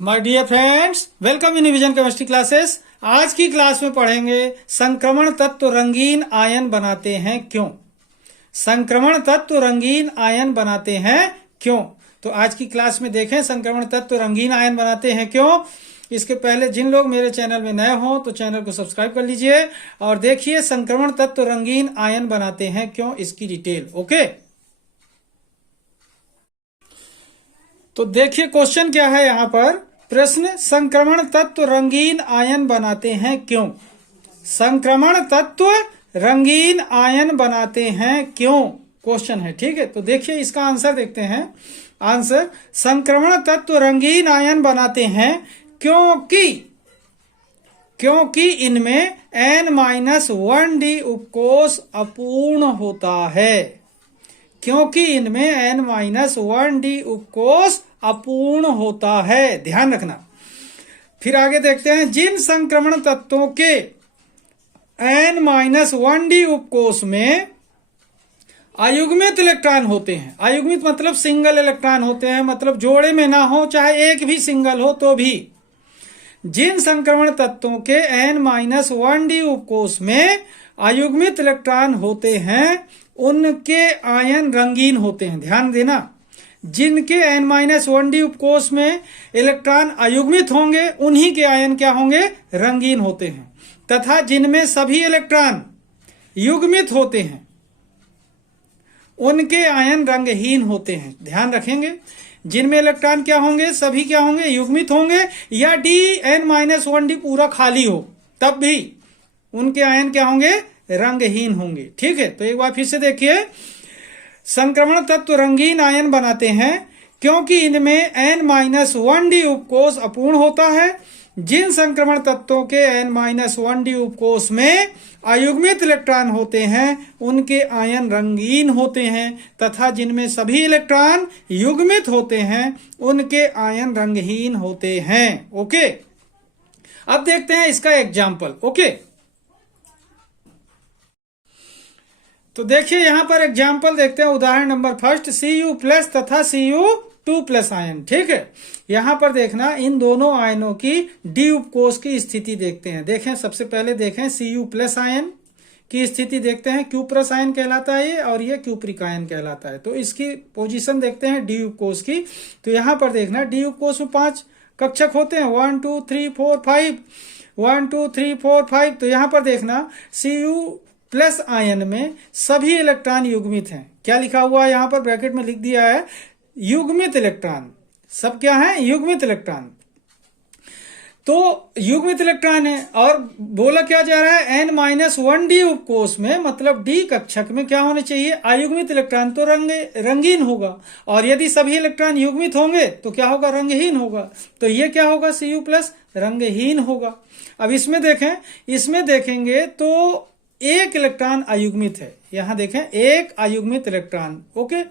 My dear friends, welcome in vision chemistry classes. आज की class में पढ़ेंगे संक्रमण तत्व रंगीन आयन बनाते हैं क्यों। संक्रमण तत्व रंगीन आयन बनाते हैं क्यों। तो आज की क्लास में देखें संक्रमण तत्व रंगीन आयन बनाते हैं क्यों। इसके पहले जिन लोग मेरे चैनल में नए हों तो चैनल को सब्सक्राइब कर लीजिए और देखिए संक्रमण तत्व रंगीन आयन बनाते हैं क्यों, इसकी डिटेल। ओके, तो देखिए क्वेश्चन क्या है यहाँ पर। प्रश्न, संक्रमण तत्व रंगीन आयन बनाते हैं क्यों। संक्रमण तत्व रंगीन आयन बनाते हैं क्यों, क्वेश्चन है। ठीक है, तो देखिए इसका आंसर देखते हैं। आंसर, संक्रमण तत्व रंगीन आयन बनाते हैं क्योंकि इनमें N-1D उपकोष अपूर्ण होता है। क्योंकि इनमें N-1D उपकोष अपूर्ण होता है, ध्यान रखना। फिर आगे देखते हैं, जिन संक्रमण तत्वों के N-1D उपकोष में अयुग्मित इलेक्ट्रॉन होते हैं, अयुग्मित मतलब सिंगल इलेक्ट्रॉन होते हैं, मतलब जोड़े में ना हो, चाहे एक भी सिंगल हो तो भी। जिन संक्रमण तत्वों के N-1D उपकोष में अयुग्मित इलेक्ट्रॉन होते हैं उनके आयन रंगीन होते हैं। ध्यान देना, जिनके N-1D उपकोष में इलेक्ट्रॉन अयुग्मित होंगे उन्हीं के आयन क्या होंगे, रंगीन होते हैं। तथा जिनमें सभी इलेक्ट्रॉन युग्मित होते हैं उनके आयन रंगहीन होते हैं। ध्यान रखेंगे, जिनमें इलेक्ट्रॉन क्या होंगे, सभी क्या होंगे, युग्मित होंगे, या N-1D पूरा खाली हो तब भी उनके आयन क्या होंगे, रंगहीन होंगे। ठीक है, तो एक बार फिर से देखिए, संक्रमण तत्व रंगीन आयन बनाते हैं क्योंकि इनमें N-1D उपकोष अपूर्ण होता है। जिन संक्रमण तत्वों के N-1D उपकोष में अयुग्मित इलेक्ट्रॉन होते हैं उनके आयन रंगीन होते हैं, तथा जिनमें सभी इलेक्ट्रॉन युग्मित होते हैं उनके आयन रंगहीन होते हैं। ओके, अब देखते हैं इसका एग्जाम्पल। ओके, तो देखिए यहां पर एग्जाम्पल देखते हैं। उदाहरण नंबर फर्स्ट, Cu+ तथा Cu2+ आयन। ठीक है, यहां पर देखना इन दोनों आयनों की D उपकोष की स्थिति देखते हैं। देखें, सबसे पहले देखें Cu+ आयन की स्थिति देखते हैं। Q+ आयन कहलाता है ये, और ये Q' आयन कहलाता है। तो इसकी पोजीशन देखते हैं D उपकोष की। तो यहां पर देखना D उपकोष में 5 कक्षक होते हैं, 1 2 3 4 5, 1 2 3 4 5। तो यहां पर देखना Cu+ आयन में सभी इलेक्ट्रॉन युग्मित हैं। क्या लिखा हुआ है यहां पर, ब्रैकेट में लिख दिया है, युग्मित इलेक्ट्रॉन। सब क्या है, युग्मित इलेक्ट्रॉन। तो युग्मित इलेक्ट्रॉन है, और बोला क्या जा रहा है, N-1D उपकोष में, मतलब D कक्षक में क्या होने चाहिए, अयुग्मित इलेक्ट्रॉन तो रंगीन होगा, और यदि सभी इलेक्ट्रॉन युग्मित होंगे तो क्या होगा, रंगहीन होगा। तो ये क्या होगा, Cu+ रंगहीन होगा। अब इसमें देखें, इसमें देखेंगे तो एक इलेक्ट्रॉन अयुग्मित है। यहां देखें, एक अयुग्मित इलेक्ट्रॉन। ओके,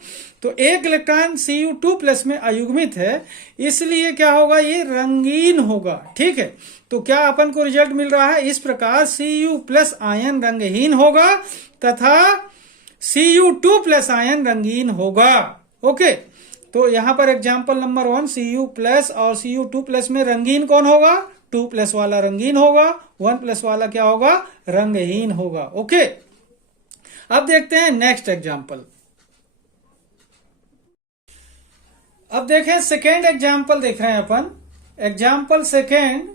तो एक इलेक्ट्रॉन Cu2+ में अयुग्मित है, इसलिए क्या होगा, ये रंगीन होगा। ठीक है, तो क्या अपन को रिजल्ट मिल रहा है, इस प्रकार Cu+ आयन रंगहीन होगा तथा Cu2+ आयन रंगीन होगा। ओके, तो यहां पर एग्जाम्पल नंबर 1, Cu+ और Cu2+ में रंगीन कौन होगा, 2+ वाला रंगीन होगा, 1+ वाला क्या होगा, रंगहीन होगा। ओके, अब देखते हैं नेक्स्ट एग्जाम्पल। अब देखें सेकेंड एग्जाम्पल देख रहे हैं अपन। एग्जाम्पल सेकेंड,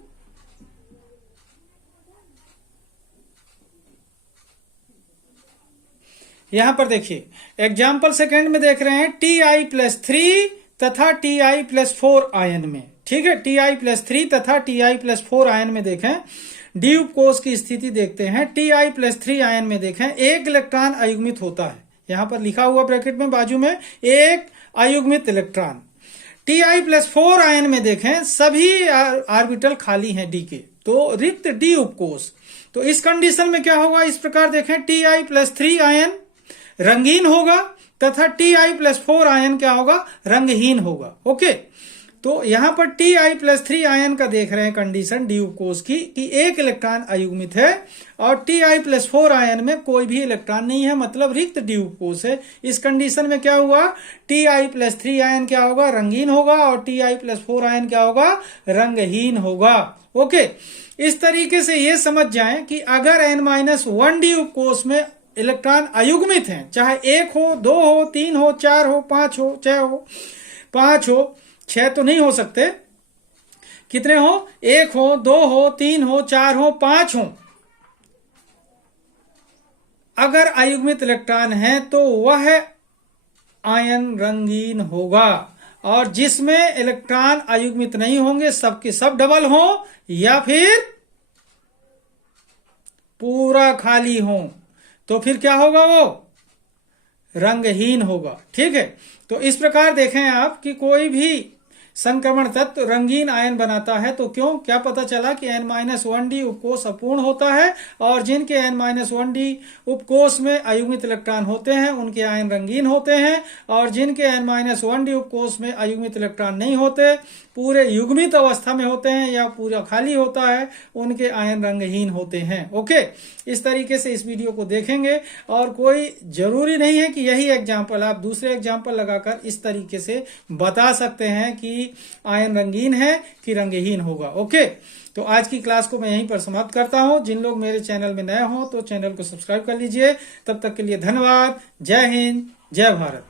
यहां पर देखिए एग्जाम्पल सेकेंड में देख रहे हैं Ti+3 तथा Ti+4 आयन में। ठीक है, Ti+3 तथा Ti+4 आयन में देखें, D उपकोष की स्थिति देखते हैं। Ti+3 आयन में देखें, एक इलेक्ट्रॉन अयुग्मित होता है। यहां पर लिखा हुआ ब्रैकेट में बाजू में, एक अयुग्मित इलेक्ट्रॉन। Ti+4 आयन में देखें, सभी ऑर्बिटल खाली हैं D के, तो रिक्त D उपकोष। तो इस कंडीशन में क्या होगा, इस प्रकार देखें, Ti+3 आयन रंगीन होगा तथा Ti+4 आयन क्या होगा, रंगहीन होगा। ओके, तो यहाँ पर Ti+3 आयन का देख रहे हैं कंडीशन डी उपकोष की कि एक इलेक्ट्रॉन अयुग्मित है और Ti+4 आयन में कोई भी इलेक्ट्रॉन नहीं है, मतलब रिक्त डी उपकोष है। इस कंडीशन में क्या हुआ, Ti+3 आयन क्या होगा, रंगीन होगा, और Ti+4 आयन क्या होगा, रंगहीन होगा। ओके, इस तरीके से ये समझ जाएं कि अगर n-1 डी उपकोष में इलेक्ट्रॉन अयुग्मित हैं, चाहे 1 हो, 2 हो, 3 हो, 4 हो, 5 हो, 6 हो, 5 हो, 6 तो नहीं हो सकते, कितने हो, 1 हो, 2 हो, 3 हो, 4 हो, 5 हो, अगर अयुग्मित इलेक्ट्रॉन है तो वह आयन रंगीन होगा, और जिसमें इलेक्ट्रॉन अयुग्मित नहीं होंगे, सबके सब डबल हो या फिर पूरा खाली हो, तो फिर क्या होगा, वो रंगहीन होगा। ठीक है, तो इस प्रकार देखें आप कि कोई भी संक्रमण तत्व रंगीन आयन बनाता है तो क्यों, क्या पता चला कि n-1 डी उपकोष अपूर्ण होता है, और जिनके n-1 डी उपकोष में अयुग्मित इलेक्ट्रॉन होते हैं उनके आयन रंगीन होते हैं, और जिनके n-1 डी उपकोष में अयुग्मित इलेक्ट्रॉन नहीं होते, पूरे युग्मित अवस्था में होते हैं या पूरा खाली होता है, उनके आयन रंगहीन होते हैं। ओके, इस तरीके से इस वीडियो को देखेंगे, और कोई जरूरी नहीं है कि यही एग्जाम्पल, आप दूसरे एग्जाम्पल लगाकर इस तरीके से बता सकते हैं कि आयन रंगीन है कि रंगहीन होगा। ओके, तो आज की क्लास को मैं यहीं पर समाप्त करता हूं। जिन लोग मेरे चैनल में नए हो तो चैनल को सब्सक्राइब कर लीजिए। तब तक के लिए धन्यवाद। जय हिंद, जय भारत।